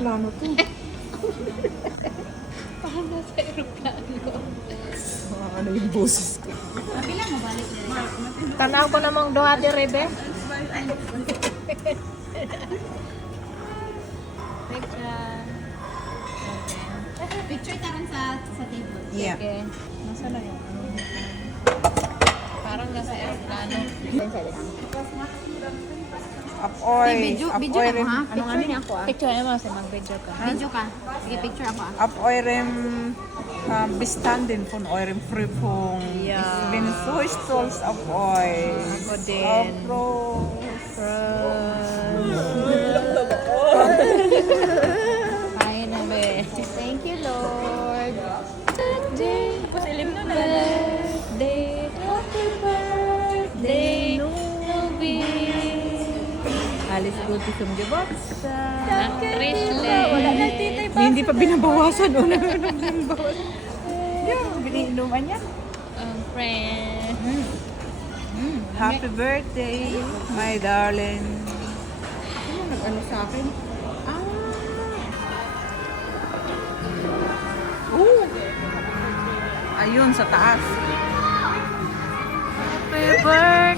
aeroplano to. Parang nasa aeroplano. Ano yung boses ko. Kapila mo balik na rin. Tanaw ko namang doha di Rebe. Picture. Okay. Picture ka rin sa table. Yeah. Okay. Nasa na yun? Parang nasa aeroplano. Up oil. Video Up na oil mo ha? rim. Picture niya ako ah. Picture mo sa mag-video ka. Video ka. Sige, picture ako ah. Up oil rim. Bestanden von eurem Prüfung. Ja. Ich bin so stolz auf euch. Ako din. Auf Kaya na be. Thank you, Lord. Birthday. Pasilim na na. Birthday. Happy birthday. Nubi. Alles Gute zum Geburtstag. Krishle. Wala na titay pa. Hindi pa binabawasan. Una binabawasan. Yung biniinuman niya. Friend. Happy birthday, my darling. Ano nag-ano sa akin? Ayun, sa taas. Happy birthday.